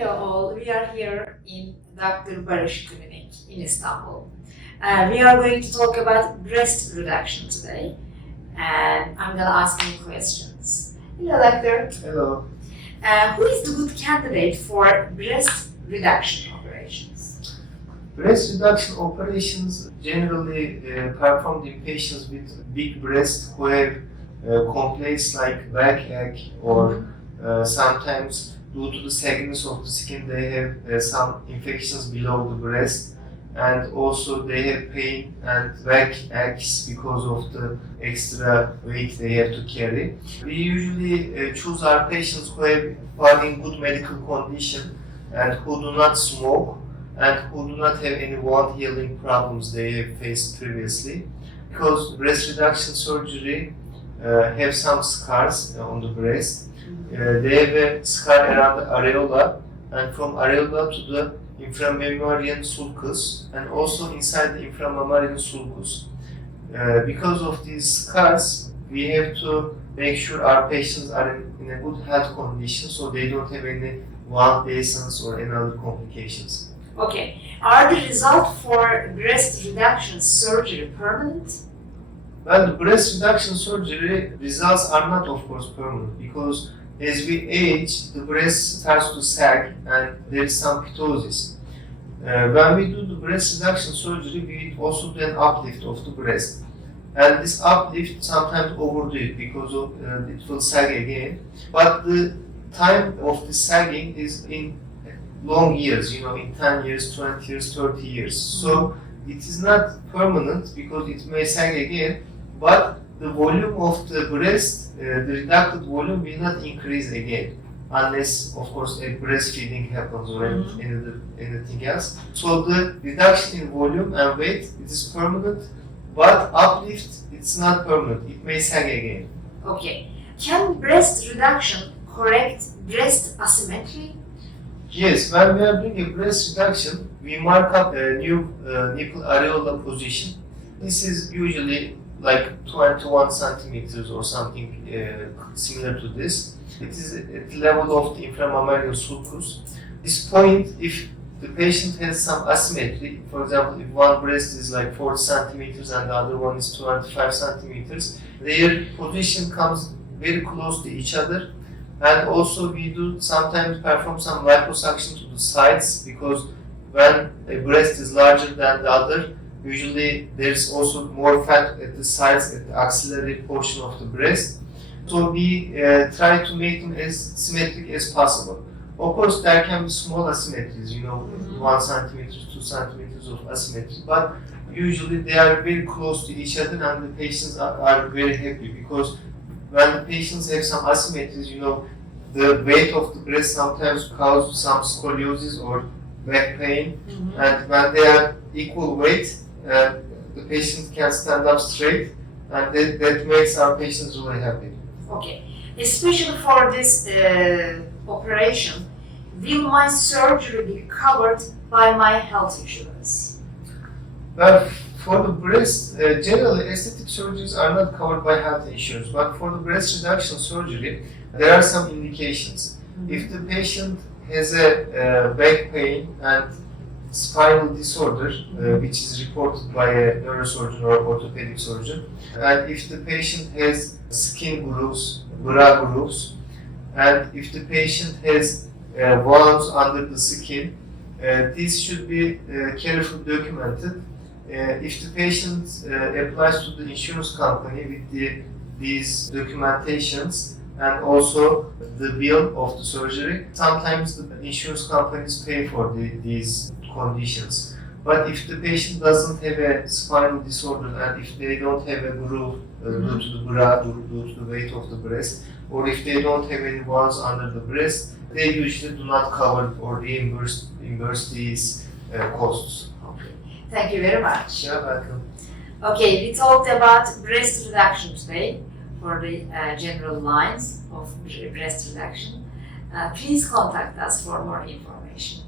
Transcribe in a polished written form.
Hello all, we are here in Dr.Barış clinic in Istanbul. We are going to talk about breast reduction today, and I'm going to ask you questions. Hello doctor. Hello. Who is the good candidate for breast reduction operations? Breast reduction operations generally performed in patients with big breasts who have complaints like backache or sometimes due to the sagginess of the skin they have some infections below the breast, and also they have pain and back aches because of the extra weight they have to carry. We usually choose our patients who are in good medical condition and who do not smoke and who do not have any wound healing problems they have faced previously, because breast reduction surgery have some scars on the breast. They have a scar around the areola, and from areola to the inframammalian sulcus, and also inside the inframammalian sulcus. Because of these scars, we have to make sure our patients are in a good health condition so they don't have any wound lesions or any other complications. Okay, are the results for breast reduction surgery permanent? Well, the breast reduction surgery results are not, of course, permanent, because as we age, the breast starts to sag and there is some ptosis. When we do the breast reduction surgery, we also do an uplift of the breast. And this uplift sometimes overdo it because of, it will sag again. But the time of the sagging is in long years, in 10 years, 20 years, 30 years. So it is not permanent because it may sag again, but the volume of the breast, the reducted volume will not increase again, unless, of course, a breastfeeding happens or anything else. So the reduction in volume and weight, it is permanent, but uplift, it's not permanent. It may sag again. Okay. Can breast reduction correct breast asymmetry? Yes, when we are doing a breast reduction, we mark up a new nipple areola position. This is usually like 21 centimeters or something similar to this. It is at the level of the inframammalian sulcus. This point, if the patient has some asymmetry, for example, if one breast is like 40 centimeters and the other one is 25 centimeters, their position comes very close to each other. And also we do sometimes perform some liposuction to the sides, because when a breast is larger than the other, usually there is also more fat at the sides, at the axillary portion of the breast. So we try to make them as symmetric as possible. Of course, there can be small asymmetries, 1 centimeter, 2 centimeters of asymmetry, but usually they are very close to each other and the patients are very happy, because when the patients have some asymmetries, the weight of the breast sometimes causes some scoliosis or back pain, and when they are equal weight, the patient can stand up straight, and that makes our patients really happy. Okay, especially for this operation, will my surgery be covered by my health insurance? Well, for the breast, generally aesthetic surgeries are not covered by health insurance, but for the breast reduction surgery, there are some indications. If the patient has a back pain and spinal disorder, which is reported by a neurosurgeon or orthopedic surgeon, and if the patient has skin grooves, bra grooves, and if the patient has wounds under the skin, this should be carefully documented. If the patient applies to the insurance company with these documentations and also the bill of the surgery, sometimes the insurance companies pay for these conditions. But if the patient doesn't have a spinal disorder and if they don't have a groove due to the bra, due to the weight of the breast, or if they don't have any wounds under the breast, they usually do not cover or reimburse these costs. Okay. Thank you very much. You're welcome. Okay, we talked about breast reduction today for the general lines of breast reduction. Please contact us for more information.